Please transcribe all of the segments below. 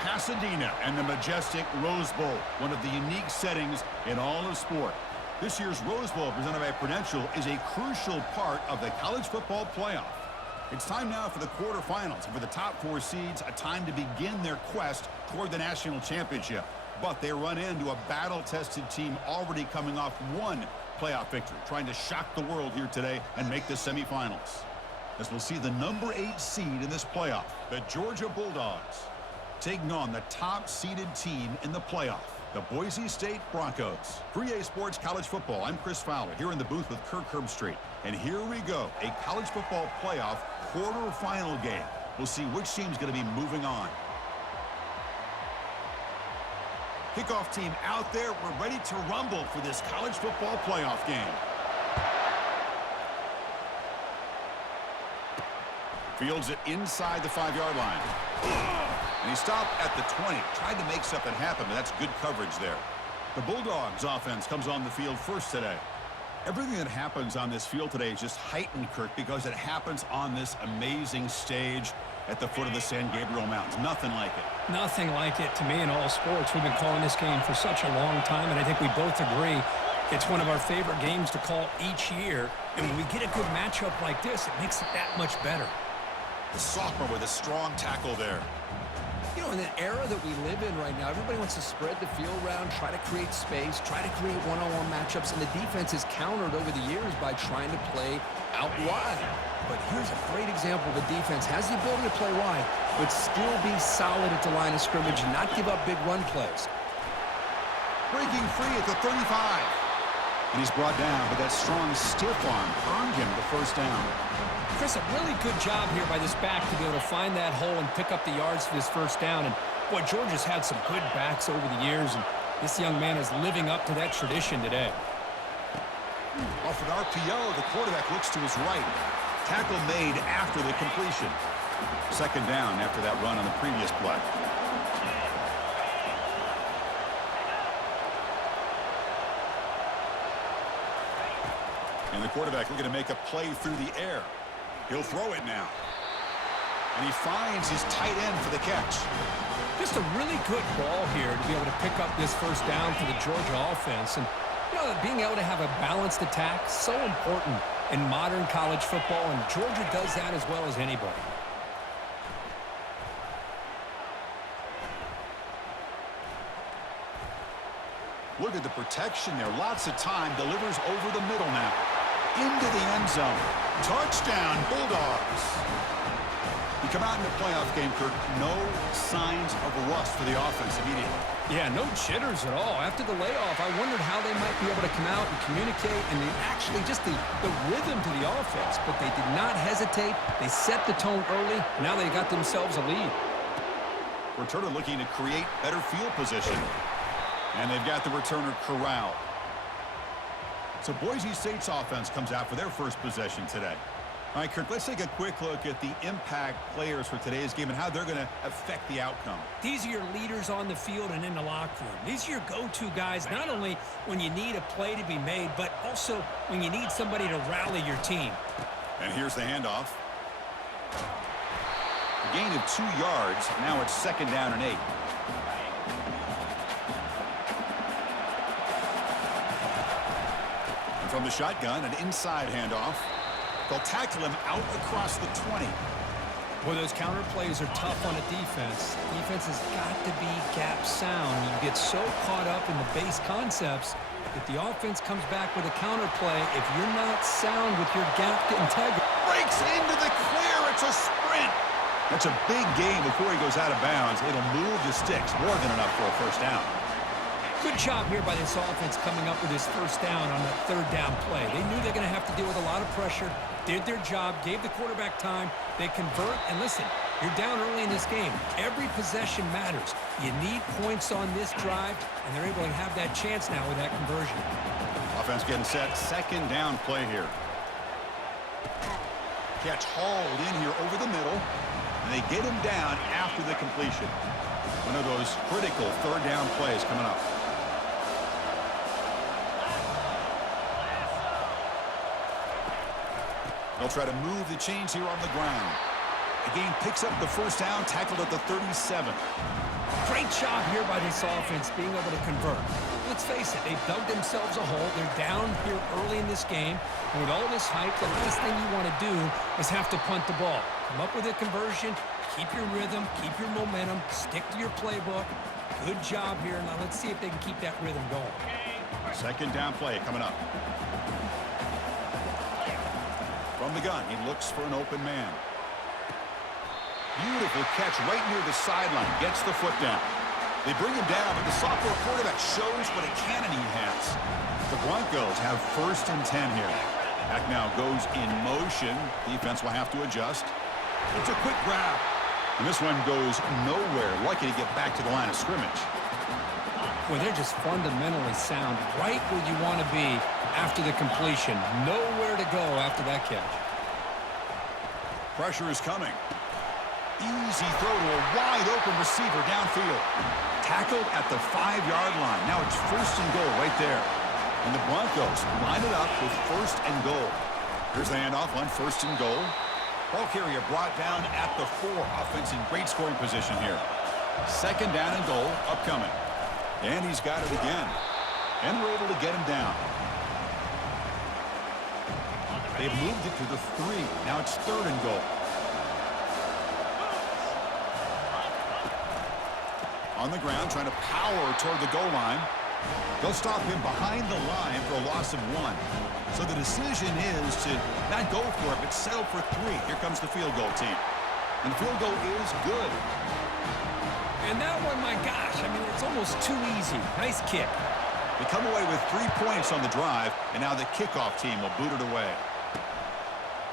Pasadena and the majestic Rose Bowl, one of the unique settings in all of sport. This year's Rose Bowl, presented by Prudential, is a crucial part of the college football playoff. It's time now for the quarterfinals, and for the top 4 seeds, a time to begin their quest toward the national championship. But they run into a battle-tested team already coming off one playoff victory, trying to shock the world here today and make the semifinals. As we'll see the number 8 seed in this playoff, the Georgia Bulldogs, taking on the top-seeded team in the playoff, the Boise State Broncos. 3A Sports College Football, I'm Chris Fowler, here in the booth with Kirk Herbstreit. And here we go, a college football playoff quarterfinal game. We'll see which team's going to be moving on. Kickoff team out there. We're ready to rumble for this college football playoff game. Fields it inside the 5-yard line. And he stopped at the 20. Tried to make something happen, but that's good coverage there. The Bulldogs offense comes on the field first today. Everything that happens on this field today is just heightened, Kirk, because it happens on this amazing stage at the foot of the San Gabriel Mountains. Nothing like it. Nothing like it to me in all sports. We've been calling this game for such a long time, and I think we both agree it's one of our favorite games to call each year. And when we get a good matchup like this, it makes it that much better. The sophomore with a strong tackle there. You know, in an era that we live in right now, everybody wants to spread the field around, try to create space, try to create one-on-one matchups, and the defense is countered over the years by trying to play out wide. But here's a great example. The defense has the ability to play wide, but still be solid at the line of scrimmage and not give up big run plays. Breaking free at the 35. And he's brought down, but that strong stiff arm earned him the first down. Chris, a really good job here by this back to be able to find that hole and pick up the yards for this first down. And, boy, Georgia's had some good backs over the years, and this young man is living up to that tradition today. Off an RPO, the quarterback looks to his right. Tackle made after the completion. Second down after that run on the previous play. And the quarterback looking to make a play through the air. He'll throw it now. And he finds his tight end for the catch. Just a really good ball here to be able to pick up this first down for the Georgia offense. And, you know, being able to have a balanced attack, so important in modern college football, and Georgia does that as well as anybody. Look at the protection there. Lots of time. Delivers over the middle now. Into the end zone. Touchdown, Bulldogs. You come out in the playoff game, Kirk, no signs of rust for the offense immediately. Yeah, no jitters at all. After the layoff, I wondered how they might be able to come out and communicate and actually just the rhythm to the offense. But they did not hesitate. They set the tone early. Now they got themselves a lead. Returner looking to create better field position. And they've got the returner corralled. So Boise State's offense comes out for their first possession today. All right, Kirk, let's take a quick look at the impact players for today's game and how they're going to affect the outcome. These are your leaders on the field and in the locker room. These are your go-to guys, not only when you need a play to be made, but also when you need somebody to rally your team. And here's the handoff. A gain of 2 yards. Now it's second down and 8. From the shotgun, an inside handoff. They'll tackle him out across the 20. Boy, those counter plays are tough on a defense. Defense has got to be gap sound. You get so caught up in the base concepts that the offense comes back with a counter play. If you're not sound with your gap integrity. Breaks into the clear. It's a sprint. That's a big gain before he goes out of bounds. It'll move the sticks. More than enough for a first down. Good job here by this offense coming up with his first down on that third down play. They knew they're going to have to deal with a lot of pressure, did their job, gave the quarterback time. They convert, and listen, you're down early in this game. Every possession matters. You need points on this drive, and they're able to have that chance now with that conversion. Offense getting set. Second down play here. Catch hauled in here over the middle, and they get him down after the completion. One of those critical third down plays coming up. They'll try to move the chains here on the ground. The game picks up the first down, tackled at the 37. Great job here by this offense being able to convert. Let's face it, they've dug themselves a hole. They're down here early in this game. And with all this hype, the last thing you want to do is have to punt the ball. Come up with a conversion, keep your rhythm, keep your momentum, stick to your playbook. Good job here. Now let's see if they can keep that rhythm going. Second down play coming up. From the gun, he looks for an open man. Beautiful catch right near the sideline. Gets the foot down. They bring him down, but the sophomore quarterback shows what a cannon he has. The Broncos have 1st and 10 here. Back now goes in motion. Defense will have to adjust. It's a quick grab. And this one goes nowhere. Lucky to get back to the line of scrimmage. Well, they're just fundamentally sound, right where you want to be after the completion. Nowhere to go after that catch. Pressure is coming. Easy throw to a wide-open receiver downfield. Tackled at the 5-yard line. Now it's 1st and goal right there. And the Broncos line it up with 1st and goal. Here's the handoff on 1st and goal. Ball carrier brought down at the 4. Offense in great scoring position here. 2nd down and goal upcoming. And he's got it again. And we're able to get him down. They've moved it to the 3. Now it's 3rd and goal. On the ground, trying to power toward the goal line. They'll stop him behind the line for a loss of 1. So the decision is to not go for it, but settle for 3. Here comes the field goal team. And the field goal is good. And that one, my gosh, I mean, it's almost too easy. Nice kick. They come away with 3 points on the drive, and now the kickoff team will boot it away.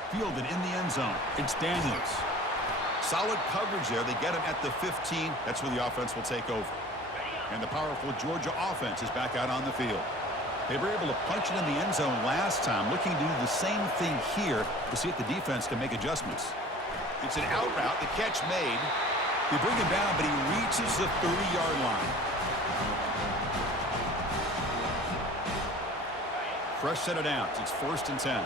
Fielded in the end zone. It's Daniels. Solid coverage there. They get him at the 15. That's where the offense will take over. And the powerful Georgia offense is back out on the field. They were able to punch it in the end zone last time, looking to do the same thing here to see if the defense can make adjustments. It's an out route. The catch made. They bring him down, but he reaches the 30-yard line. Fresh set of downs. It's 1st and 10.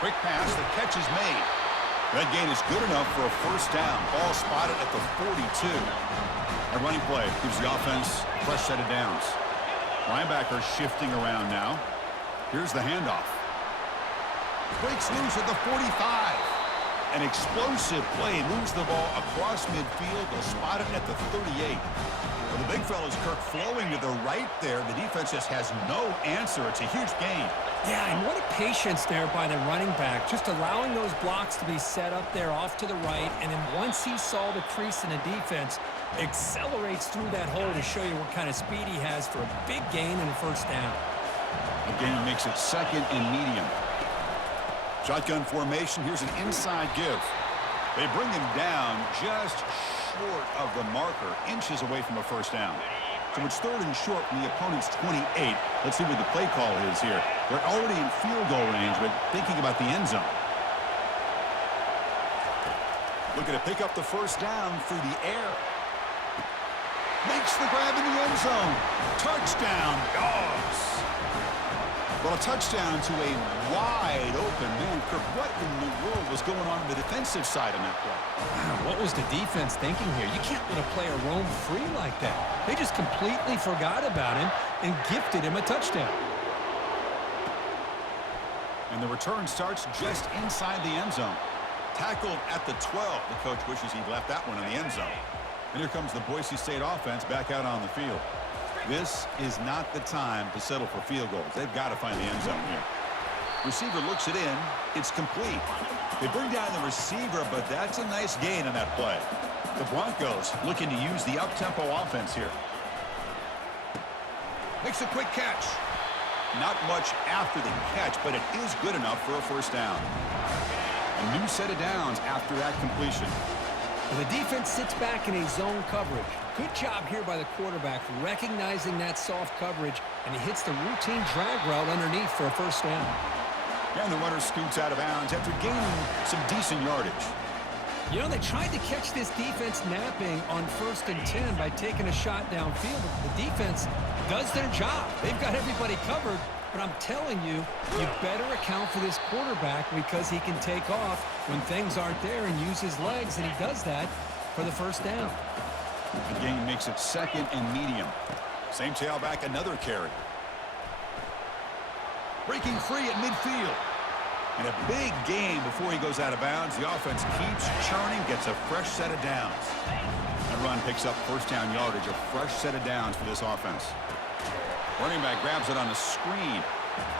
Quick pass, the catch is made. That gain is good enough for a 1st down. Ball spotted at the 42. A running play gives the offense a fresh set of downs. Linebacker shifting around now. Here's the handoff. Breaks loose at the 45. An explosive play moves the ball across midfield. They'll spot it at the 38. Well, the big fella's Kirk flowing to the right there. The defense just has no answer. It's a huge gain. Yeah, and what a patience there by the running back, just allowing those blocks to be set up there off to the right, and then once he saw the crease in the defense, accelerates through that hole to show you what kind of speed he has for a big gain and a 1st down. The gain makes it 2nd and medium. Shotgun formation. Here's an inside give. They bring him down just short of the marker, inches away from a 1st down. So it's 3rd and short from the opponent's 28. Let's see what the play call is here. They're already in field goal range, but thinking about the end zone. Looking to pick up the 1st down through the air. Makes the grab in the end zone. Touchdown, Dogs. Well, a touchdown to a wide open man. Kirk, what in the world was going on the defensive side on that play? Wow, what was the defense thinking here? You can't let a player roam free like that. They just completely forgot about him and gifted him a touchdown. And the return starts just inside the end zone. Tackled at the 12. The coach wishes he'd left that one in the end zone. And here comes the Boise State offense back out on the field. This is not the time to settle for field goals. They've got to find the end zone here. Receiver looks it in. It's complete. They bring down the receiver, but that's a nice gain on that play. The Broncos looking to use the up-tempo offense here. Makes a quick catch. Not much after the catch, but it is good enough for a 1st down. A new set of downs after that completion. Well, the defense sits back in a zone coverage. Good job here by the quarterback, recognizing that soft coverage, and he hits the routine drag route underneath for a 1st down. And the runner scoots out of bounds after gaining some decent yardage. You know, they tried to catch this defense napping on 1st and 10 by taking a shot downfield. The defense does their job. They've got everybody covered, But I'm telling you, you better account for this quarterback because he can take off when things aren't there and use his legs, and he does that for the first down. The game makes it 2nd and medium. Same tailback, another carry. Breaking free at midfield. And a big game before he goes out of bounds. The offense keeps churning, gets a fresh set of downs. That run picks up first down yardage, a fresh set of downs for this offense. Running back grabs it on a screen.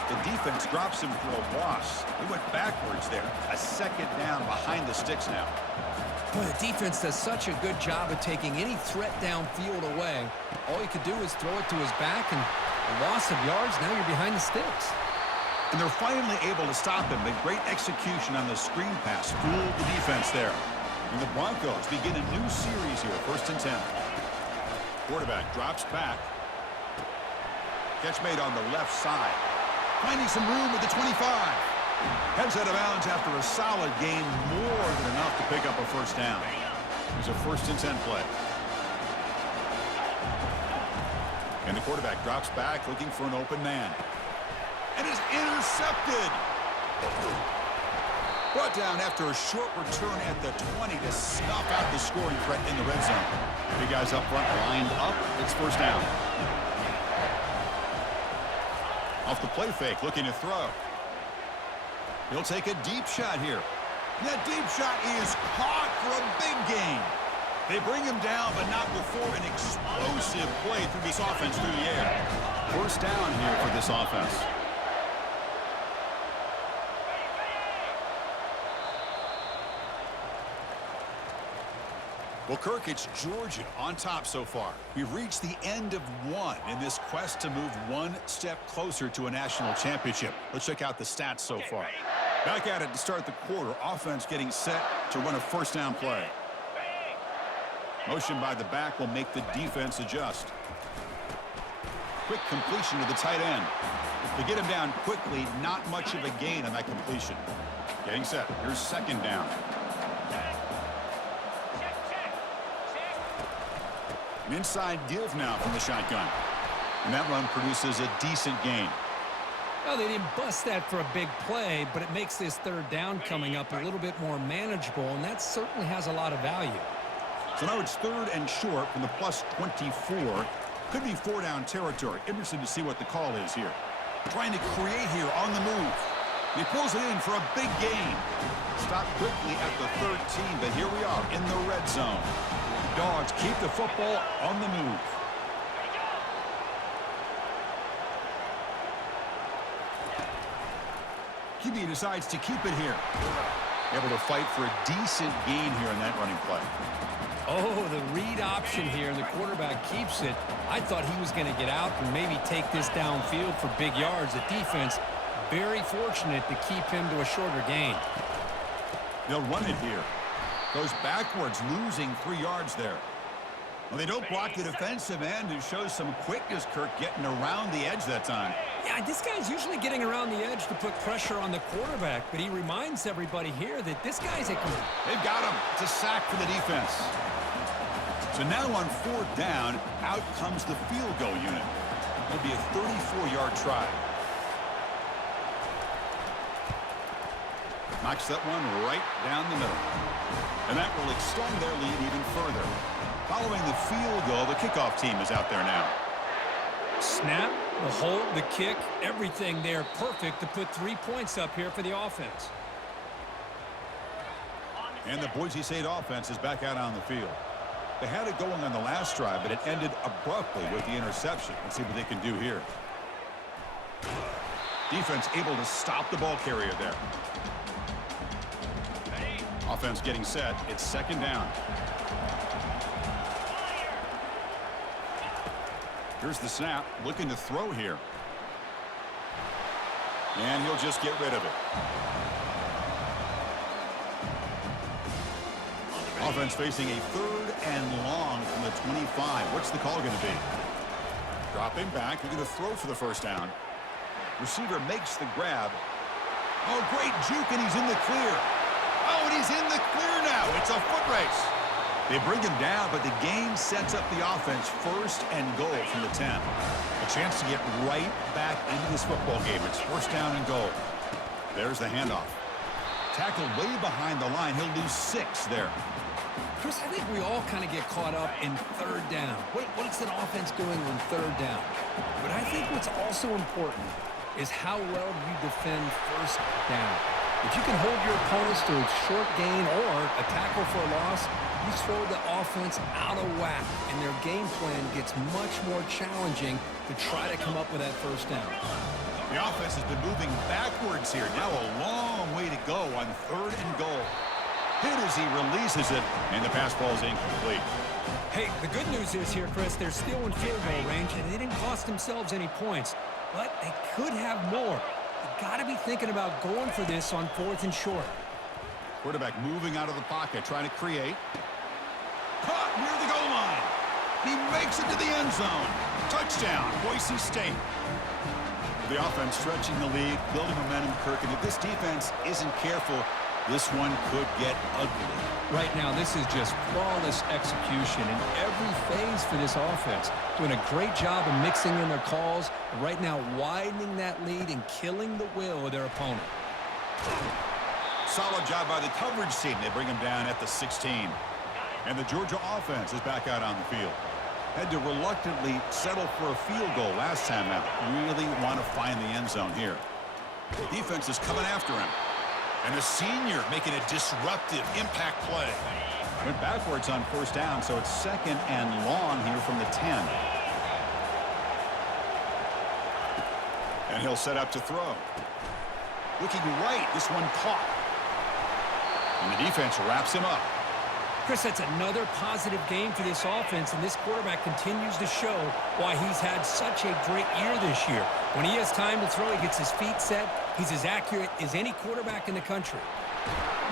The defense drops him for a loss. He went backwards there. A 2nd down behind the sticks now. Boy, the defense does such a good job of taking any threat downfield away. All you could do is throw it to his back, and a loss of yards, now you're behind the sticks. And they're finally able to stop him. A great execution on the screen pass. Fooled the defense there. And the Broncos begin a new series here. 1st and 10. Quarterback drops back. Catch made on the left side. Finding some room at the 25. Heads out of bounds after a solid game. More than enough to pick up a first down. Here's a 1st and 10 play. And the quarterback drops back looking for an open man. And is intercepted. Brought down after a short return at the 20 to snuff out the scoring threat in the red zone. Big guys up front lined up. It's first down. Off the play fake, looking to throw. He'll take a deep shot here. And that deep shot is caught for a big gain. They bring him down, but not before an explosive play through this offense through the air. First down here for this offense. Well, Kirk, it's Georgia on top so far. We've reached the end of one in this quest to move one step closer to a national championship. Let's check out the stats so far. Back at it to start the quarter. Offense getting set to run a first down play. Motion by the back will make the defense adjust. Quick completion to the tight end. To get him down quickly, not much of a gain on that completion. Getting set. Here's 2nd down. An inside give now from the shotgun. And that run produces a decent gain. Well, they didn't bust that for a big play, but it makes this 3rd down coming up a little bit more manageable, and that certainly has a lot of value. So now it's 3rd and short from the plus 24. Could be 4-down territory. Interesting to see what the call is here. Trying to create here on the move. He pulls it in for a big gain. Stopped quickly at the 13, but here we are in the red zone. The Dogs keep the football on the move. QB decides to keep it here. Able to fight for a decent gain here in that running play. Oh, the read option here, and the quarterback keeps it. I thought he was going to get out and maybe take this downfield for big yards. The defense, very fortunate to keep him to a shorter gain. They'll run it here. Goes backwards, losing 3 yards there. Well, they don't block the defensive end, who shows some quickness, Kirk, getting around the edge that time. Yeah, this guy's usually getting around the edge to put pressure on the quarterback, but he reminds everybody here that this guy's a... They've got him. It's a sack for the defense. So now on 4th down, out comes the field goal unit. It'll be a 34-yard try. Knocks that one right down the middle. And that will extend their lead even further. Following the field goal, the kickoff team is out there now. Snap, the hold, the kick, everything there perfect to put 3 points up here for the offense. And the Boise State offense is back out on the field. They had it going on the last drive, but it ended abruptly with the interception. Let's see what they can do here. Defense able to stop the ball carrier there. Offense getting set. It's 2nd down. Here's the snap. Looking to throw here. And he'll just get rid of it. Offense facing a 3rd and long from the 25. What's the call going to be? Dropping back. They're going to throw for the first down. Receiver makes the grab. Oh, great juke, and he's in the clear. Oh, and he's in the clear now. It's a foot race. They bring him down, but the game sets up the offense first and goal from the 10. A chance to get right back into this football game. It's first down and goal. There's the handoff. Tackled way behind the line. He'll lose 6 there. Chris, I think we all kind of get caught up in third down. What's an offense doing on third down? But I think what's also important is how well you defend first down. If you can hold your opponents to a short gain or a tackle for a loss, you throw the offense out of whack, and their game plan gets much more challenging to try to come up with that first down. The offense has been moving backwards here. Now a long way to go on third and goal. Hit as he releases it, and the pass falls incomplete. Hey, the good news is here, Chris, they're still in field goal range, and they didn't cost themselves any points, but they could have more. You got to be thinking about going for this on 4th and short. Quarterback moving out of the pocket, trying to create. Caught near the goal line. He makes it to the end zone. Touchdown, Boise State. The offense stretching the lead, building momentum, Kirk, and if this defense isn't careful, this one could get ugly. Right now, this is just flawless execution in every phase for this offense. Doing a great job of mixing in their calls, and right now widening that lead and killing the will of their opponent. Solid job by the coverage team. They bring him down at the 16. And the Georgia offense is back out on the field. Had to reluctantly settle for a field goal last time out. Really want to find the end zone here. Defense is coming after him. And the senior making a disruptive impact play. Went backwards on first down, so it's second and long here from the 10. And he'll set up to throw. Looking right, this one caught. And the defense wraps him up. Chris, that's another positive game for this offense, and this quarterback continues to show why he's had such a great year this year. When he has time to throw, he gets his feet set. He's as accurate as any quarterback in the country.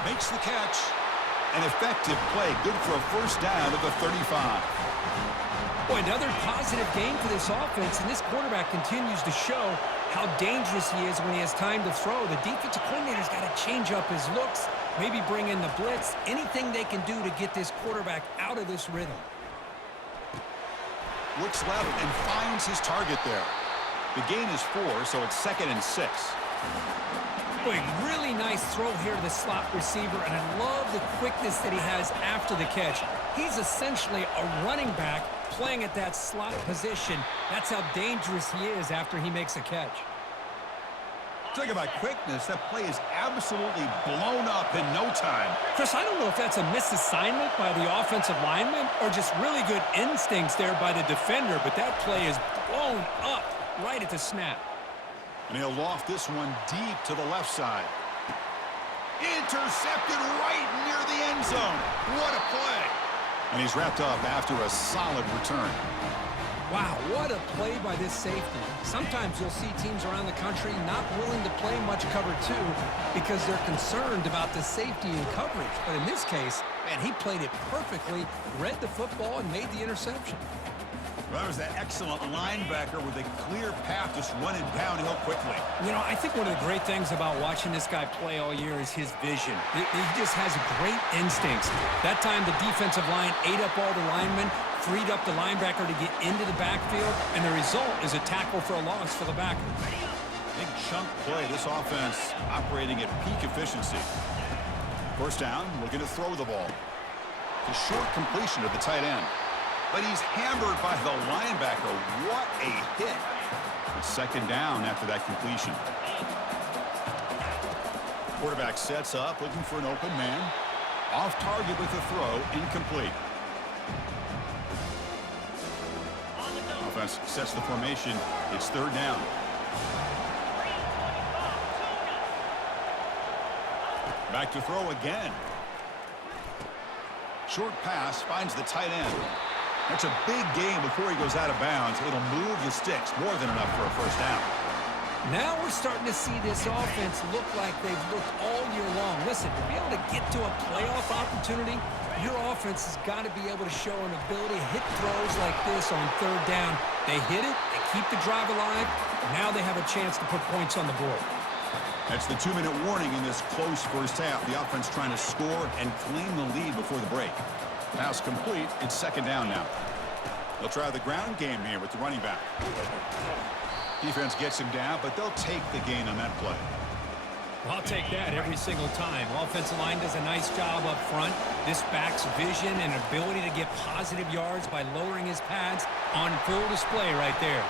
Makes the catch. An effective play, good for a first down at the 35. Boy, another positive game for this offense, and this quarterback continues to show how dangerous he is when he has time to throw. The defensive coordinator's got to change up his looks, maybe bring in the blitz, anything they can do to get this quarterback out of this rhythm. Looks left and finds his target there. The gain is 4, so it's second and 6. Boy, really nice throw here to the slot receiver, and I love the quickness that he has after the catch. He's essentially a running back playing at that slot position. That's how dangerous he is after he makes a catch. Talk about quickness. That play is absolutely blown up in no time. Chris, I don't know if that's a misassignment by the offensive lineman or just really good instincts there by the defender, but that play is blown up right at the snap. And he'll loft this one deep to the left side. Intercepted right near the end zone. What a play. And he's wrapped up after a solid return. Wow, what a play by this safety. Sometimes you'll see teams around the country not willing to play much cover 2 because they're concerned about the safety and coverage. But in this case, man, he played it perfectly, read the football, and made the interception. Well, that was that excellent linebacker with a clear path just running downhill quickly. You know, I think one of the great things about watching this guy play all year is his vision. He just has great instincts. That time the defensive line ate up all the linemen, freed up the linebacker to get into the backfield, and the result is a tackle for a loss for the backer. Big chunk play. This offense operating at peak efficiency. First down, looking to throw the ball. It's a short completion to the tight end. But he's hammered by the linebacker. What a hit. It's second down after that completion. Quarterback sets up, looking for an open man. Off target with the throw, incomplete. Offense sets the formation. It's third down. Back to throw again. Short pass finds the tight end. That's a big gain before he goes out of bounds. It'll move the sticks, more than enough for a first down. Now we're starting to see this offense look like they've looked all year long. Listen, to be able to get to a playoff opportunity, your offense has got to be able to show an ability to hit throws like this on third down. They hit it, they keep the drive alive, now they have a chance to put points on the board. That's the 2-minute warning in this close first half. The offense trying to score and claim the lead before the break. Pass complete. It's second down now. They'll try the ground game here with the running back. Defense gets him down, but they'll take the gain on that play. I'll take that every single time. Offensive line does a nice job up front. This back's vision and ability to get positive yards by lowering his pads on full display right there.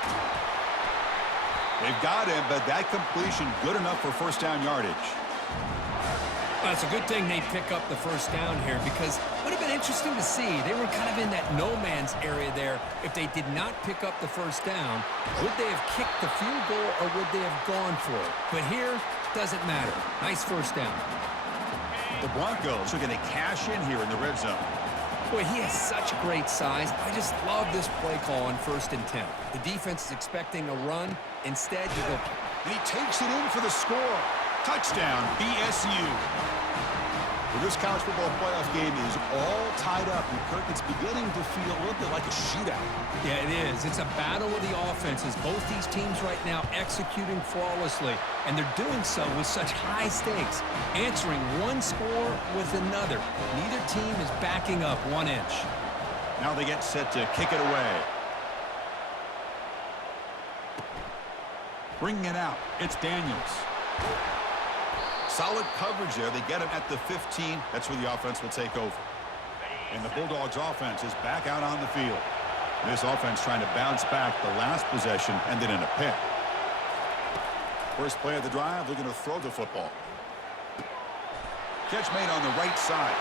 They've got him, but that completion good enough for first down yardage. Well, it's a good thing they pick up the first down here because it would have been interesting to see. They were kind of in that no-man's area there. If they did not pick up the first down, would they have kicked the field goal or would they have gone for it? But here, doesn't matter. Nice first down. The Broncos are going to cash in here in the red zone. Boy, he has such great size. I just love this play call on 1st and 10. The defense is expecting a run. Instead, you go. And he takes it in for the score. Touchdown, BSU. Well, this college football playoff game is all tied up, and Kirk, it's beginning to feel a little bit like a shootout. Yeah, it is. It's a battle of the offenses. Both these teams right now executing flawlessly, and they're doing so with such high stakes, answering one score with another. Neither team is backing up 1 inch. Now they get set to kick it away. Bringing it out, it's Daniels. Solid coverage there. They get him at the 15. That's where the offense will take over. And the Bulldogs offense is back out on the field. This offense trying to bounce back the last possession, ended in a pick. First play of the drive, they're going to throw the football. Catch made on the right side.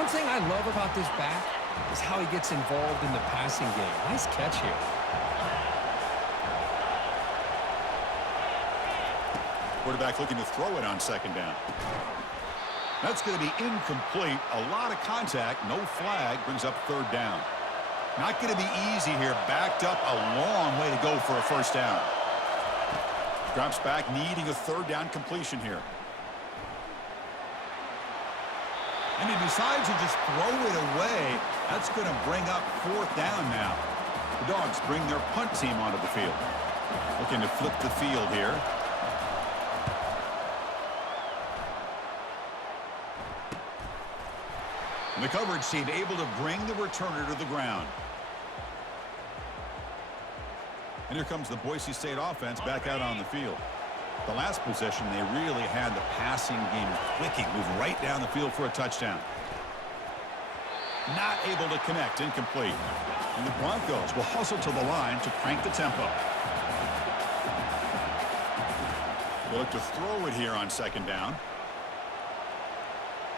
One thing I love about this back is how he gets involved in the passing game. Nice catch here. Quarterback looking to throw it on second down. That's going to be incomplete. A lot of contact. No flag. Brings up third down. Not going to be easy here. Backed up a long way to go for a first down. Drops back, needing a third down completion here. And he decides to just throw it away. That's going to bring up fourth down now. The Dogs bring their punt team onto the field. Looking to flip the field here. And the coverage team able to bring the returner to the ground. And here comes the Boise State offense back out on the field. The last possession, they really had the passing game clicking, move right down the field for a touchdown. Not able to connect, incomplete. And the Broncos will hustle to the line to crank the tempo. They look to throw it here on second down.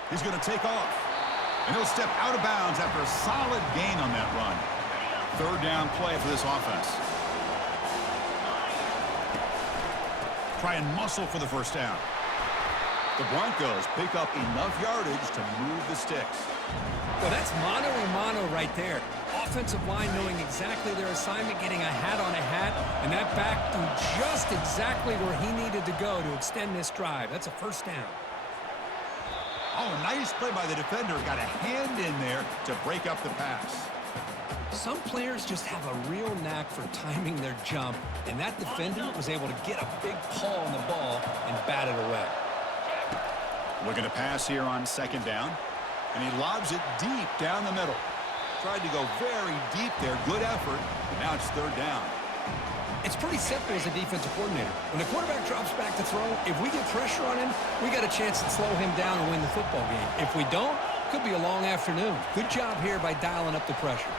He's going to take off. And he'll step out of bounds after a solid gain on that run. Third down play for this offense. Try and muscle for the first down. The Broncos pick up enough yardage to move the sticks. Well, that's mano-a-mano right there. Offensive line knowing exactly their assignment, getting a hat on a hat, and that back threw just exactly where he needed to go to extend this drive. That's a first down. Oh, nice play by the defender. Got a hand in there to break up the pass. Some players just have a real knack for timing their jump, and that defender was able to get a big paw on the ball and bat it away. Looking to pass here on second down, and he lobs it deep down the middle. Tried to go very deep there. Good effort, and now it's third down. It's pretty simple as a defensive coordinator. When the quarterback drops back to throw, if we get pressure on him, we got a chance to slow him down and win the football game. If we don't, could be a long afternoon. Good job here by dialing up the pressure.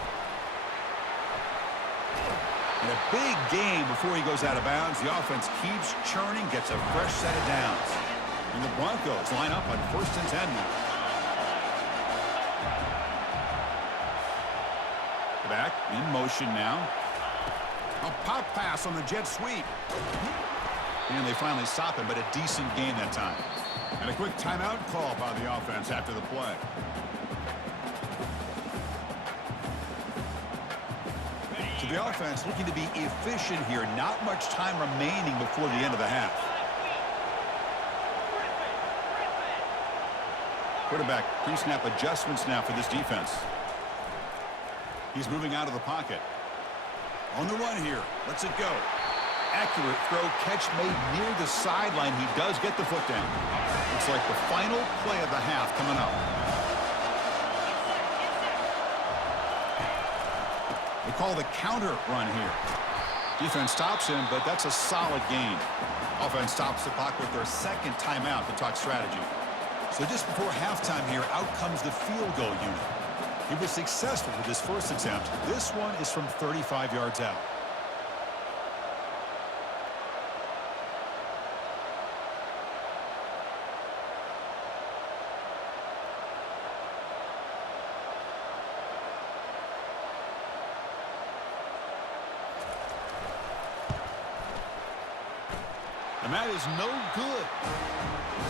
And a big game before he goes out of bounds. The offense keeps churning, gets a fresh set of downs. And the Broncos line up on 1st and 10 now. Back in motion now. A pop pass on the jet sweep. And they finally stop him, but a decent gain that time. And a quick timeout call by the offense after the play. So the offense looking to be efficient here. Not much time remaining before the end of the half. Quarterback pre-snap adjustments now for this defense. He's moving out of the pocket. On the run here. Lets it go. Accurate throw. Catch made near the sideline. He does get the foot down. Looks like the final play of the half coming up. They call the counter run here. Defense stops him, but that's a solid gain. Offense stops the clock with their second timeout to talk strategy. So just before halftime here, out comes the field goal unit. He was successful with his first attempt. This one is from 35 yards out. And that is no good.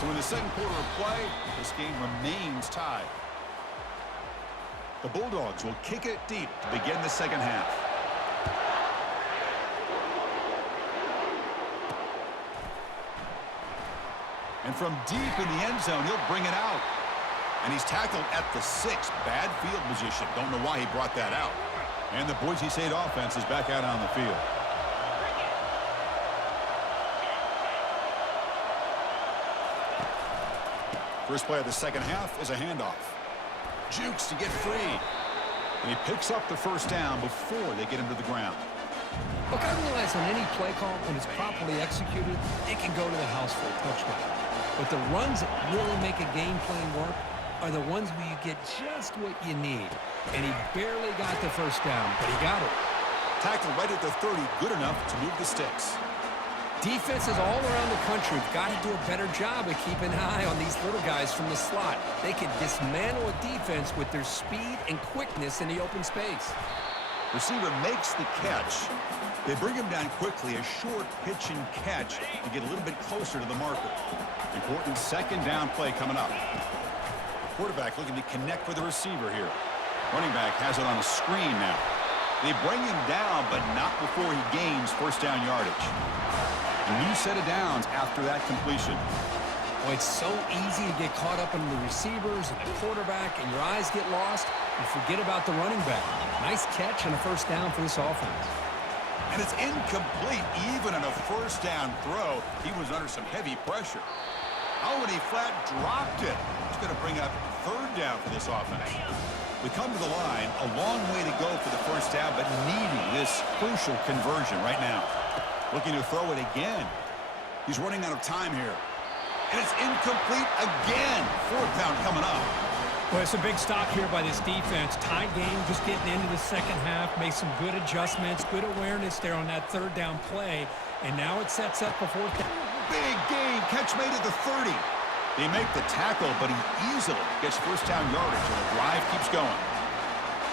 So in the second quarter of play, this game remains tied. The Bulldogs will kick it deep to begin the second half. And from deep in the end zone, he'll bring it out. And he's tackled at the 6. Bad field position. Don't know why he brought that out. And the Boise State offense is back out on the field. First play of the second half is a handoff. Jukes to get free. And he picks up the first down before they get him to the ground. Look, I realize on any play call, when it's properly executed, it can go to the house for a touchdown. But the runs that really make a game plan work are the ones where you get just what you need. And he barely got the first down, but he got it. Tackled right at the 30, good enough to move the sticks. Defenses all around the country have got to do a better job of keeping an eye on these little guys from the slot. They can dismantle a defense with their speed and quickness in the open space. Receiver makes the catch. They bring him down quickly, a short pitch and catch to get a little bit closer to the marker. Important second down play coming up. Quarterback looking to connect with the receiver here. Running back has it on a screen now. They bring him down, but not before he gains first down yardage. A new set of downs after that completion. Well, it's so easy to get caught up in the receivers and the quarterback, and your eyes get lost. You forget about the running back. Nice catch and a first down for this offense. And it's incomplete. Even on a first down throw, he was under some heavy pressure. Oh, and he flat dropped it. It's going to bring up third down for this offense. We come to the line, a long way to go for the first down, but needing this crucial conversion right now. Looking to throw it again. He's running out of time here. And it's incomplete again. Fourth down coming up. Well, it's a big stop here by this defense. Tied game, just getting into the second half. Made some good adjustments, good awareness there on that third down play. And now it sets up for fourth down. Big gain. Catch made at the 30. They make the tackle, but he easily gets first down yardage, and the drive keeps going.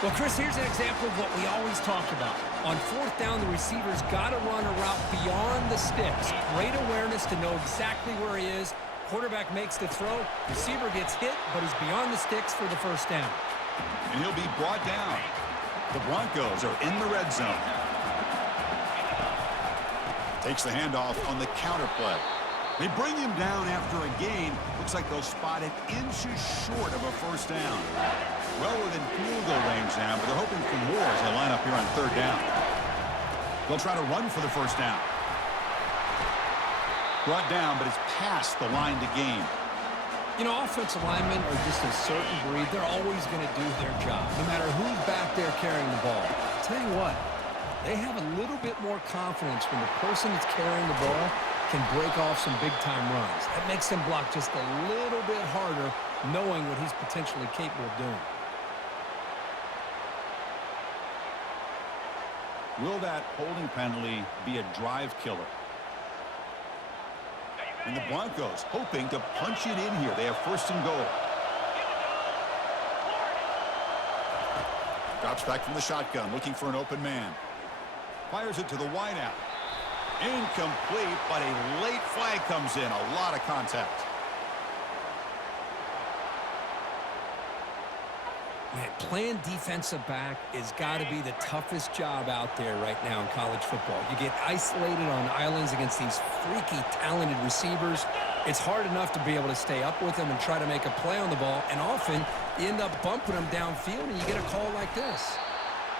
Well, Chris, here's an example of what we always talk about. On fourth down, the receiver's got to run a route beyond the sticks. Great awareness to know exactly where he is. Quarterback makes the throw. Receiver gets hit, but is beyond the sticks for the first down. And he'll be brought down. The Broncos are in the red zone. Takes the handoff on the counter play. They bring him down after a gain. Looks like they'll spot it inches short of a first down. Well within field goal range now, but they're hoping for more as they line up here on third down. They'll try to run for the first down. Brought down, but it's past the line to gain. You know, offensive linemen are just a certain breed. They're always going to do their job, no matter who's back there carrying the ball. I'll tell you what, they have a little bit more confidence when the person that's carrying the ball can break off some big-time runs. That makes them block just a little bit harder, knowing what he's potentially capable of doing. Will that holding penalty be a drive killer? And the Broncos hoping to punch it in here. They have first and goal. Drops back from the shotgun, looking for an open man. Fires it to the wideout. Incomplete, but a late flag comes in. A lot of contact. Man, playing defensive back has got to be the toughest job out there right now in college football. You get isolated on islands against these freaky, talented receivers. It's hard enough to be able to stay up with them and try to make a play on the ball, and often you end up bumping them downfield and you get a call like this.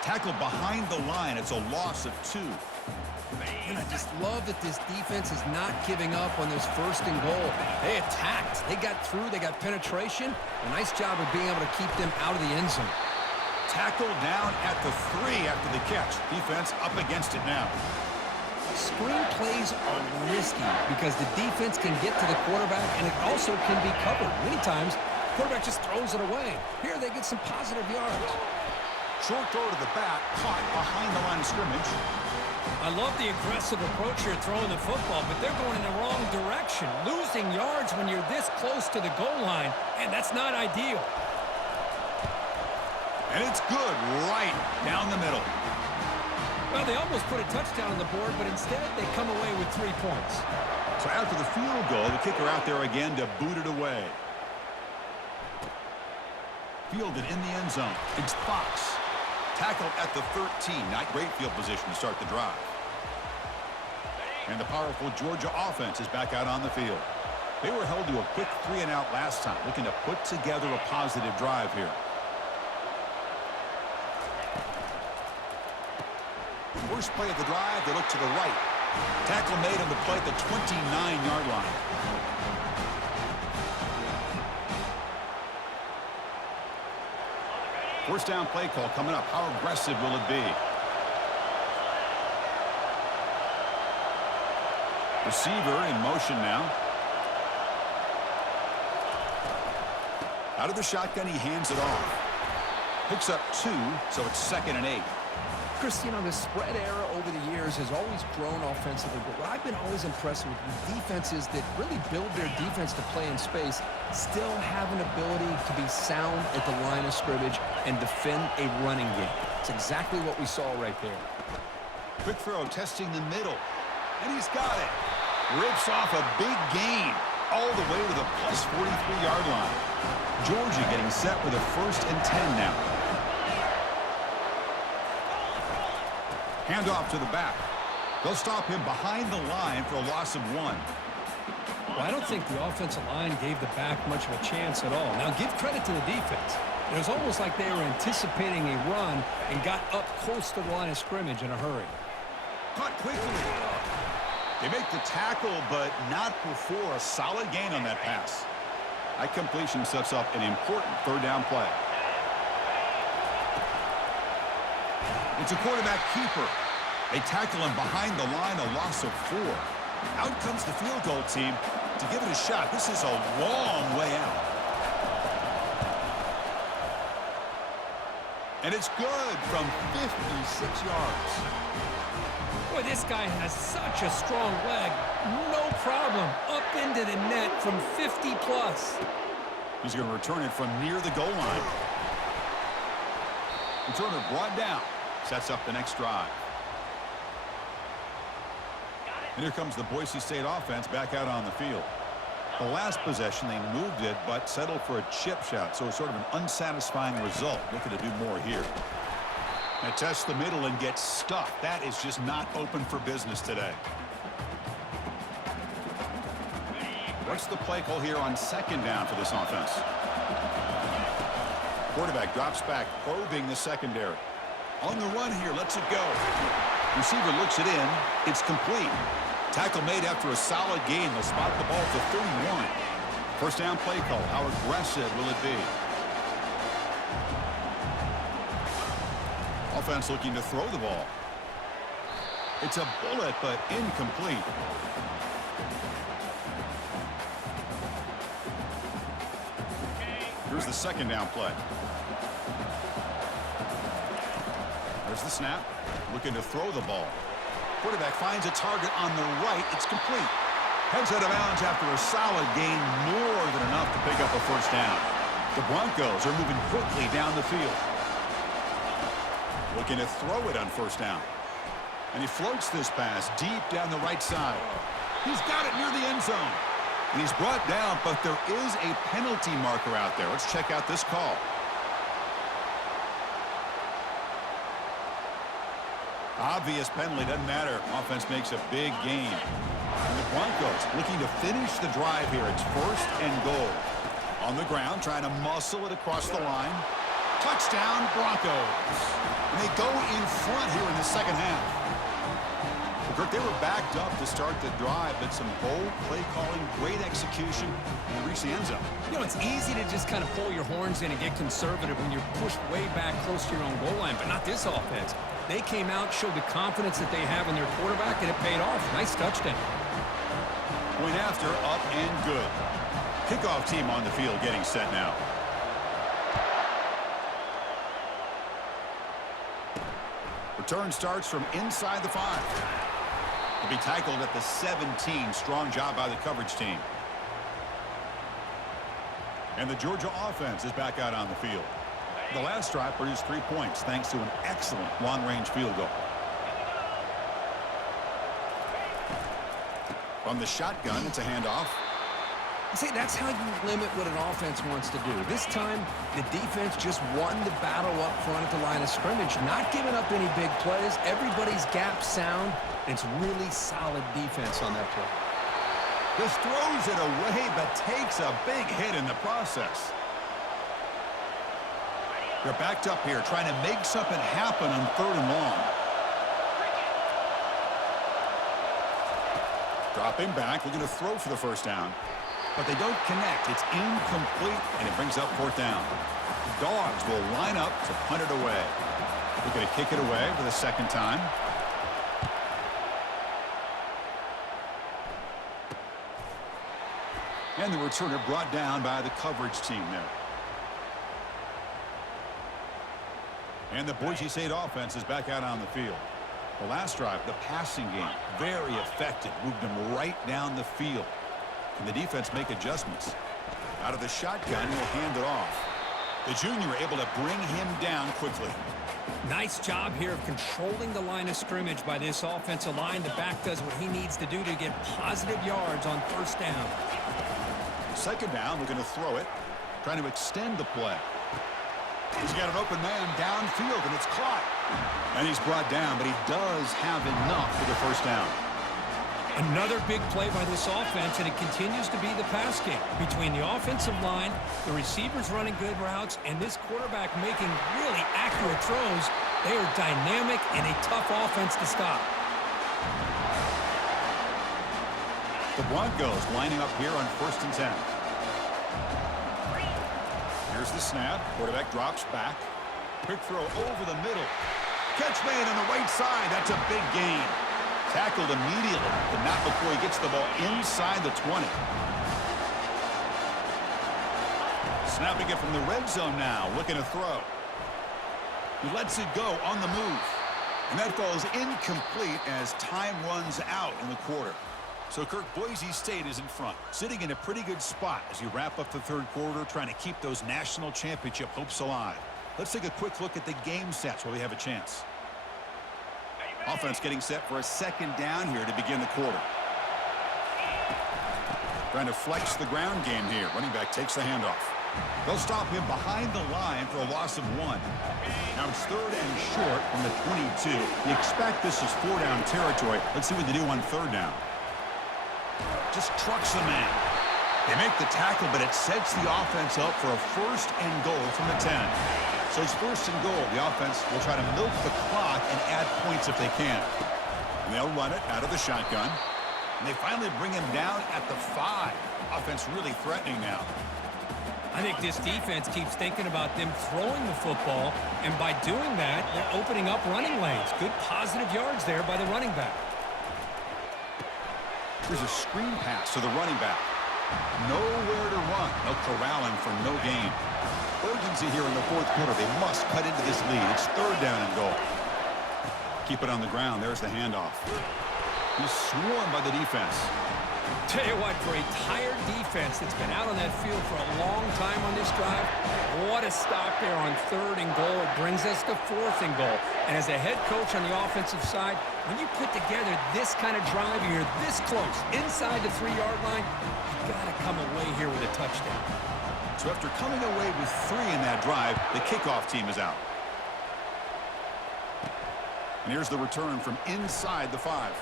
Tackled behind the line. It's a loss of 2. And I just love that this defense is not giving up on this first and goal. They attacked. They got through. They got penetration. A nice job of being able to keep them out of the end zone. Tackle down at the 3 after the catch. Defense up against it now. Screen plays are risky because the defense can get to the quarterback, and it also can be covered. Many times, the quarterback just throws it away. Here they get some positive yards. Short throw to the back, caught behind the line of scrimmage. I love the aggressive approach here throwing the football, but they're going in the wrong direction. Losing yards when you're this close to the goal line, and that's not ideal. And it's good right down the middle. Well, they almost put a touchdown on the board, but instead they come away with 3 points. So after the field goal, the kicker out there again to boot it away. Fielded in the end zone. It's Fox. Tackled at the 13. Not great field position to start the drive. And the powerful Georgia offense is back out on the field. They were held to a quick 3-and-out last time, looking to put together a positive drive here. First play of the drive, they look to the right. Tackle made on the play at the 29-yard line. First down play call coming up. How aggressive will it be? Receiver in motion now. Out of the shotgun, he hands it off. Picks up 2, so it's 2nd and 8. Chris, you know, the spread era over the years has always grown offensively, but what I've been always impressed with defenses that really build their defense to play in space still have an ability to be sound at the line of scrimmage and defend a running game. It's exactly what we saw right there. Quick throw, testing the middle, and he's got it. Rips off a big gain all the way to the plus 43-yard line. Georgia getting set with a 1st and 10 now. Handoff to the back. They'll stop him behind the line for a loss of 1. Well, I don't think the offensive line gave the back much of a chance at all. Now, give credit to the defense. It was almost like they were anticipating a run and got up close to the line of scrimmage in a hurry. Caught quickly. They make the tackle, but not before a solid gain on that pass. That completion sets up an important 3rd down play. It's a quarterback keeper. They tackle him behind the line, a loss of 4. Out comes the field goal team to give it a shot. This is a long way out. And it's good from 56 yards. Boy, this guy has such a strong leg. No problem. Up into the net from 50-plus. He's going to return it from near the goal line. Returner brought down. Sets up the next drive. And here comes the Boise State offense back out on the field. The last possession, they moved it, but settled for a chip shot, so it's sort of an unsatisfying result. Looking to do more here. They test the middle and get stuffed. That is just not open for business today. What's the play call here on 2nd down for this offense? Quarterback drops back, probing the secondary. On the run here, lets it go. Receiver looks it in. It's complete. Tackle made after a solid gain. They'll spot the ball to 31. First down play call. How aggressive will it be? Offense looking to throw the ball. It's a bullet, but incomplete. Here's the 2nd down play. There's the snap. Looking to throw the ball. Quarterback finds a target on the right. It's complete. Heads out of bounds after a solid gain, more than enough to pick up a 1st down. The Broncos are moving quickly down the field. Looking to throw it on 1st down. And he floats this pass deep down the right side. He's got it near the end zone. And he's brought down, but there is a penalty marker out there. Let's check out this call. Obvious penalty, doesn't matter. Offense makes a big gain. And the Broncos looking to finish the drive here. It's 1st and goal. On the ground, trying to muscle it across the line. Touchdown, Broncos. And they go in front here in the 2nd half. The Kirk, they were backed up to start the drive, but some bold play calling, great execution, and reach the end zone. You know, it's easy to just kind of pull your horns in and get conservative when you're pushed way back close to your own goal line, but not this offense. They came out, showed the confidence that they have in their quarterback, and it paid off. Nice touchdown. Point after, up and good. Kickoff team on the field getting set now. Return starts from inside the 5. He'll be tackled at the 17. Strong job by the coverage team. And the Georgia offense is back out on the field. The last drive produced 3 points thanks to an excellent long-range field goal. From the shotgun, it's a handoff. See, that's how you limit what an offense wants to do. This time, the defense just won the battle up front at the line of scrimmage, not giving up any big plays. Everybody's gap sound. It's really solid defense on that play. Just throws it away, but takes a big hit in the process. They're backed up here, trying to make something happen on 3rd and long. Dropping back, looking to throw for the first down. But they don't connect. It's incomplete, and it brings up 4th down. The Dogs will line up to punt it away. They're going to kick it away for the 2nd time. And the returner brought down by the coverage team there. And the Boise State offense is back out on the field. The last drive, the passing game, very effective. Moved them right down the field. Can the defense make adjustments? Out of the shotgun, he'll hand it off. The junior able to bring him down quickly. Nice job here of controlling the line of scrimmage by this offensive line. The back does what he needs to do to get positive yards on 1st down. 2nd down, looking to throw it. Trying to extend the play. He's got an open man downfield, and it's caught. And he's brought down, but he does have enough for the 1st down. Another big play by this offense, and it continues to be the pass game. Between the offensive line, the receivers running good routes, and this quarterback making really accurate throws, they are dynamic and a tough offense to stop. The Broncos lining up here on 1st and 10. Here's the snap. Quarterback drops back. Quick throw over the middle. Catch made on the right side. That's a big gain. Tackled immediately, but not before he gets the ball inside the 20. Snapping it from the red zone now, looking to throw. He lets it go on the move. And that falls incomplete as time runs out in the quarter. So Kirk, Boise State is in front, sitting in a pretty good spot as you wrap up the 3rd quarter, trying to keep those national championship hopes alive. Let's take a quick look at the game sets while we have a chance. Offense getting set for a 2nd down here to begin the quarter. Trying to flex the ground game here. Running back takes the handoff. They'll stop him behind the line for a loss of 1. Now it's 3rd and short from the 22. You expect this is 4-down territory. Let's see what they do on 3rd down. Just trucks the man. They make the tackle, but it sets the offense up for a 1st and goal from the 10. So it's 1st and goal. The offense will try to milk the clock and add points if they can. And they'll run it out of the shotgun. And they finally bring him down at the 5. Offense really threatening now. I think this defense keeps thinking about them throwing the football, and by doing that, they're opening up running lanes. Good positive yards there by the running back. There's a screen pass to the running back. Nowhere to run. They'll corral him for no gain. Urgency here in the 4th quarter. They must cut into this lead. It's 3rd down and goal. Keep it on the ground. There's the handoff. He's swarmed by the defense. Tell you what, for a tired defense that's been out on that field for a long time on this drive, what a stop there on 3rd and goal. It brings us to 4th and goal. And as a head coach on the offensive side, when you put together this kind of drive, you're this close, inside the 3-yard line, you got to come away here with a touchdown. So after coming away with 3 in that drive, the kickoff team is out. And here's the return from inside the 5.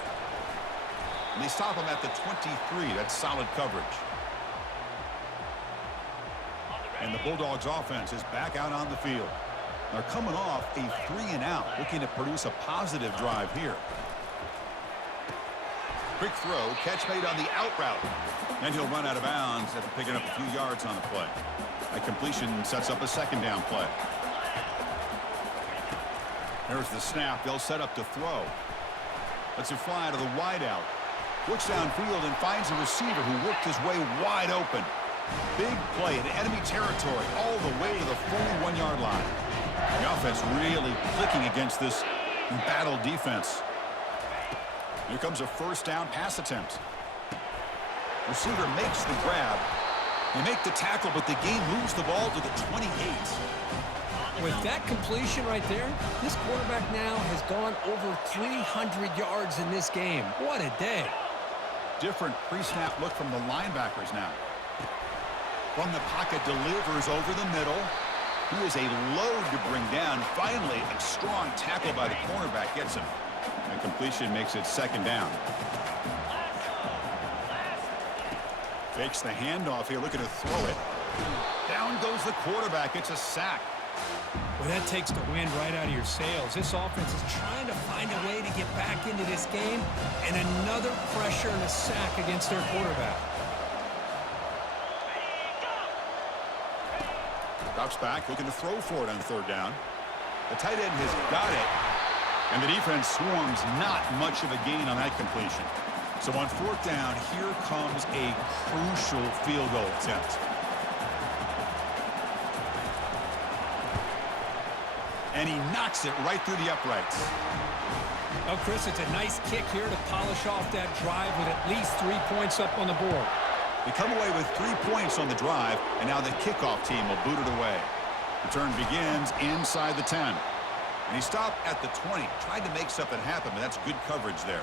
And they stop him at the 23. That's solid coverage. And the Bulldogs offense is back out on the field. They're coming off a 3-and-out, looking to produce a positive drive here. Quick throw, catch made on the out route. And he'll run out of bounds after picking up a few yards on the play. A completion sets up a second down play. There's the snap. They'll set up to throw. Lets it fly to the wide out. Looks downfield and finds a receiver who worked his way wide open. Big play in enemy territory all the way to the 41-yard line. The offense really clicking against this embattled defense. Here comes a first down pass attempt. Receiver makes the grab. They make the tackle, but the game moves the ball to the 28. With that completion right there, this quarterback now has gone over 300 yards in this game. What a day. Different pre-snap look from the linebackers now. From the pocket, delivers over the middle. He is a load to bring down. Finally, a strong tackle by the cornerback gets him. And completion makes it second down. Fakes the handoff here, looking to throw it. Down goes the quarterback. It's a sack. Well, that takes the wind right out of your sails. This offense is trying to find a way to get back into this game, and another pressure and a sack against their quarterback. Drops back, looking to throw for it on third down. The tight end has got it, and the defense swarms not much of a gain on that completion. So on fourth down, here comes a crucial field goal attempt. And he knocks it right through the uprights. Well, Chris, it's a nice kick here to polish off that drive with at least 3 points up on the board. They come away with 3 points on the drive, and now the kickoff team will boot it away. Return begins inside the 10. And he stopped at the 20. Tried to make something happen, but that's good coverage there.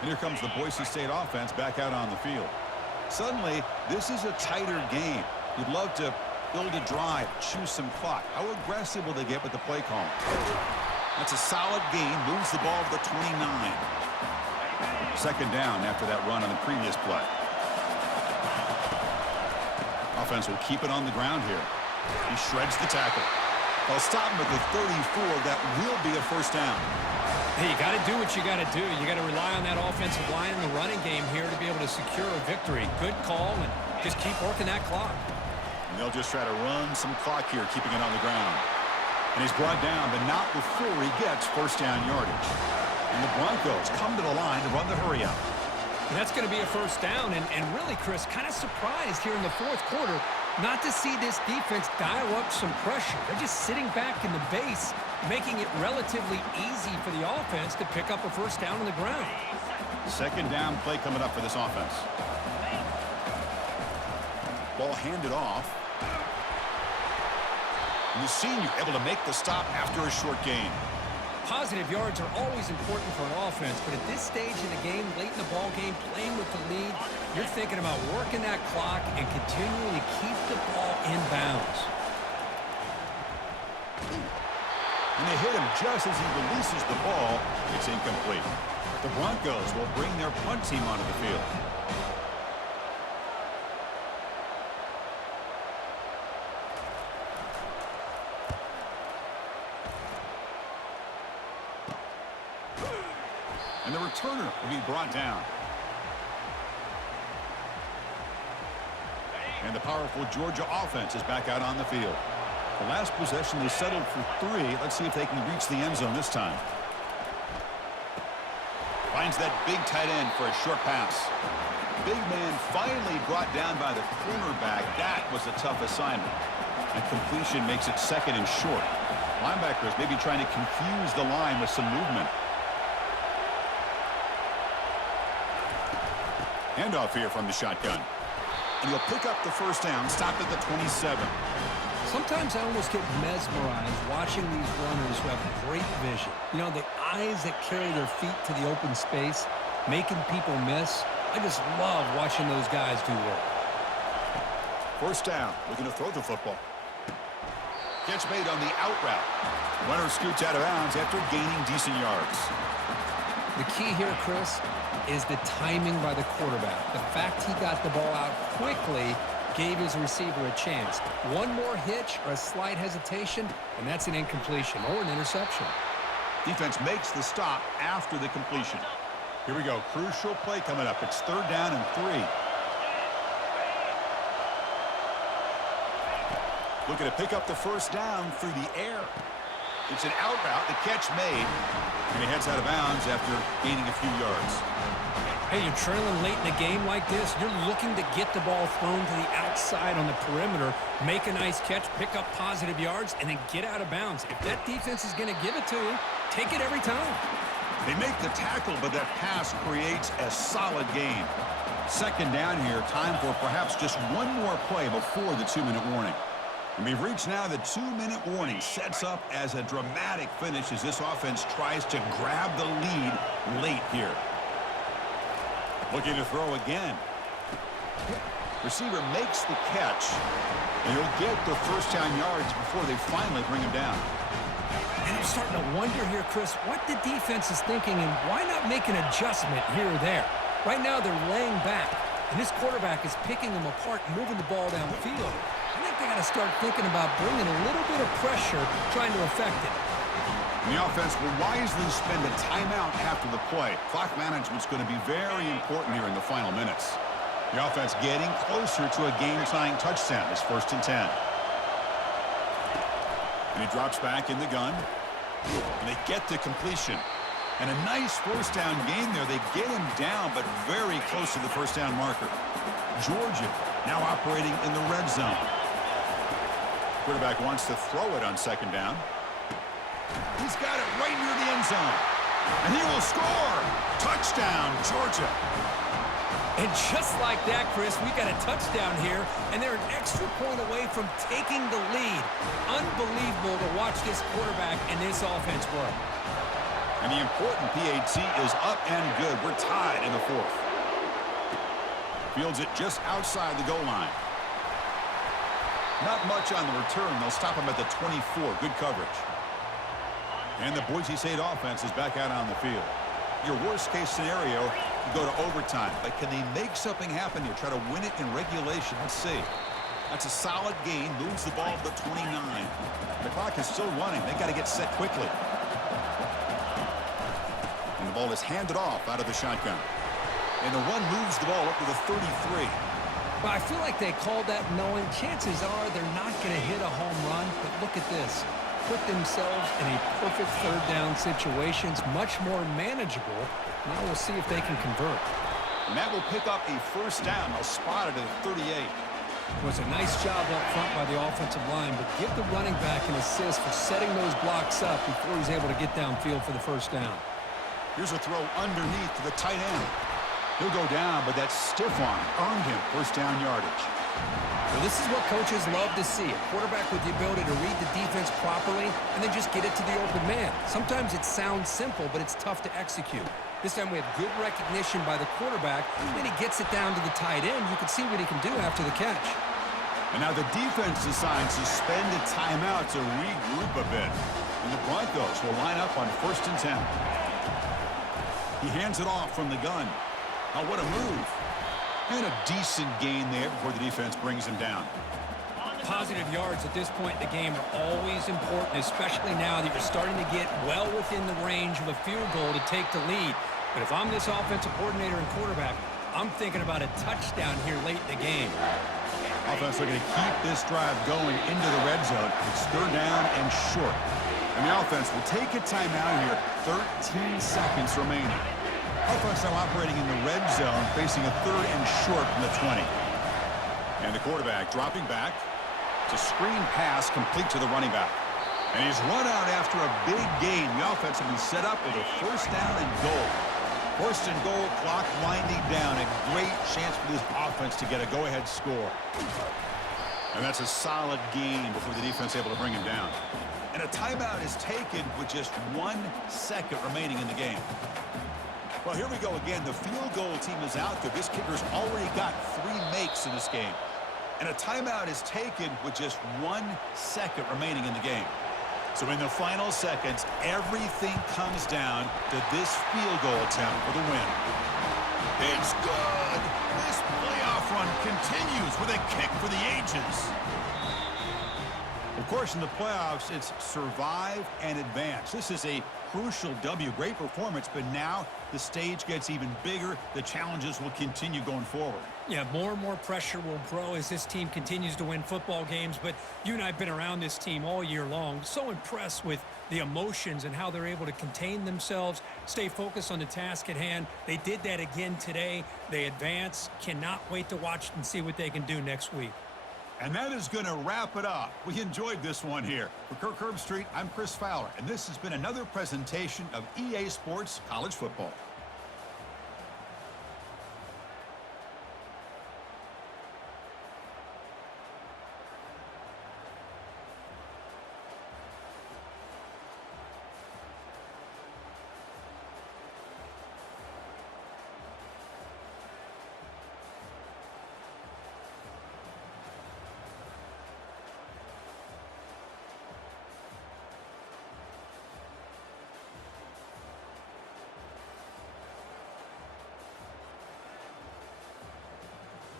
And here comes the Boise State offense back out on the field. Suddenly, this is a tighter game. You'd love to build a drive, choose some clock. How aggressive will they get with the play call? That's a solid gain. Moves the ball to the 29. Second down after that run on the previous play. Offense will keep it on the ground here. He shreds the tackle. They'll stop him at the 34. That will be a first down. Hey, you got to do what you got to do. You got to rely on that offensive line in the running game here to be able to secure a victory. Good call, and just keep working that clock. And they'll just try to run some clock here, keeping it on the ground. And he's brought down, but not before he gets first down yardage. And the Broncos come to the line to run the hurry out. And that's going to be a first down. And really, Chris, kind of surprised here in the fourth quarter not to see this defense dial up some pressure. They're just sitting back in the base, making it relatively easy for the offense to pick up a first down on the ground. Second down play coming up for this offense. Ball handed off. And the senior able to make the stop after a short gain. Positive yards are always important for an offense, but at this stage in the game, late in the ball game, playing with the lead, you're thinking about working that clock and continuing to keep the ball in bounds. And they hit him just as he releases the ball. It's incomplete. The Broncos will bring their punt team onto the field. And the returner will be brought down. And the powerful Georgia offense is back out on the field. The last possession, they settled for 3. Let's see if they can reach the end zone this time. Finds that big tight end for a short pass. Big man finally brought down by the cornerback. That was a tough assignment. And completion makes it second and short. Linebackers maybe trying to confuse the line with some movement. Handoff here from the shotgun. And he'll pick up the first down, stopped at the 27. Sometimes I almost get mesmerized watching these runners who have great vision. You know, the eyes that carry their feet to the open space, making people miss. I just love watching those guys do work. First down, looking to throw the football. Catch made on the out route. Runner scoots out of bounds after gaining decent yards. The key here, Chris, is the timing by the quarterback. The fact he got the ball out quickly gave his receiver a chance. One more hitch or a slight hesitation, and that's an incompletion or an interception. Defense makes the stop after the completion. Here we go. Crucial play coming up. It's 3rd down and 3. Looking to pick up the first down through the air. It's an out route. The catch made. And he heads out of bounds after gaining a few yards. Hey, you're trailing late in a game like this. You're looking to get the ball thrown to the outside on the perimeter, make a nice catch, pick up positive yards, and then get out of bounds. If that defense is going to give it to you, take it every time. They make the tackle, but that pass creates a solid gain. 2nd down here. Time for perhaps just one more play before the 2-minute warning. And we've reached now the 2-minute warning. Sets up as a dramatic finish as this offense tries to grab the lead late here. Looking to throw again. Receiver makes the catch, and he'll get the first down yards before they finally bring him down. And I'm starting to wonder here, Chris, what the defense is thinking and why not make an adjustment here or there. Right now they're laying back, and this quarterback is picking them apart, moving the ball downfield. I think they got to start thinking about bringing a little bit of pressure, trying to affect it. And the offense will wisely spend a timeout after the play. Clock management's going to be very important here in the final minutes. The offense getting closer to a game-tying touchdown. It's 1st and 10. And he drops back in the gun. And they get the completion. And a nice first down gain there. They get him down, but very close to the first down marker. Georgia now operating in the red zone. Quarterback wants to throw it on 2nd down. He's got it right near the end zone. And he will score. Touchdown, Georgia. And just like that, Chris, we got a touchdown here, and they're an extra point away from taking the lead. Unbelievable to watch this quarterback and this offense work. And the important PAT is up and good. We're tied in the 4th. Fields it just outside the goal line. Not much on the return. They'll stop him at the 24. Good coverage. And the Boise State offense is back out on the field. Your worst-case scenario, you go to overtime. But can they make something happen here? Try to win it in regulation. Let's see. That's a solid gain. Moves the ball to the 29. The clock is still running. They got to get set quickly. And the ball is handed off out of the shotgun. And the run moves the ball up to the 33. Well, I feel like they called that knowing chances are they're not going to hit a home run. But look at this. Put themselves in a perfect 3rd down situation. It's much more manageable. Now we'll see if they can convert. And that will pick up a first down. They'll spot it at the 38. It was a nice job up front by the offensive line, but give the running back an assist for setting those blocks up before he's able to get downfield for the first down. Here's a throw underneath to the tight end. He'll go down, but that stiff arm earned him first down yardage. Well, this is what coaches love to see. A quarterback with the ability to read the defense properly and then just get it to the open man. Sometimes it sounds simple, but it's tough to execute. This time we have good recognition by the quarterback, and then he gets it down to the tight end. You can see what he can do after the catch. And now the defense decides to spend a timeout to regroup a bit. And the Broncos will line up on 1st and 10. He hands it off from the gun. Oh, what a move. And a decent gain there before the defense brings him down. Positive yards at this point in the game are always important, especially now that you're starting to get well within the range of a field goal to take the lead. But if I'm this offensive coordinator and quarterback, I'm thinking about a touchdown here late in the game. Offense looking to keep this drive going into the red zone. It's 3rd down and short. And the offense will take a timeout here. 13 seconds remaining. Offense now operating in the red zone, facing a 3rd and short from the 20. And the quarterback dropping back. It's a screen pass complete to the running back. And he's run out after a big gain. The offense will be set up with a first down and goal. First and goal, clock winding down. A great chance for this offense to get a go-ahead score. And that's a solid gain before the defense able to bring him down. And a timeout is taken with just 1 second remaining in the game. Well, here we go again. The field goal team is out there. This kicker's already got 3 makes in this game. And a timeout is taken with just 1 second remaining in the game. So in the final seconds, everything comes down to this field goal attempt for the win. It's good. This playoff run continues with a kick for the ages. Of course, in the playoffs, it's survive and advance. This is a crucial W. Great performance, but now the stage gets even bigger. The challenges will continue going forward. Yeah, more and more pressure will grow as this team continues to win football games, but you and I have been around this team all year long. So impressed with the emotions and how they're able to contain themselves, stay focused on the task at hand. They did that again today. They advance. Cannot wait to watch and see what they can do next week. And that is going to wrap it up. We enjoyed this one here. For Kirk Herbstreit, I'm Chris Fowler, and this has been another presentation of EA Sports College Football.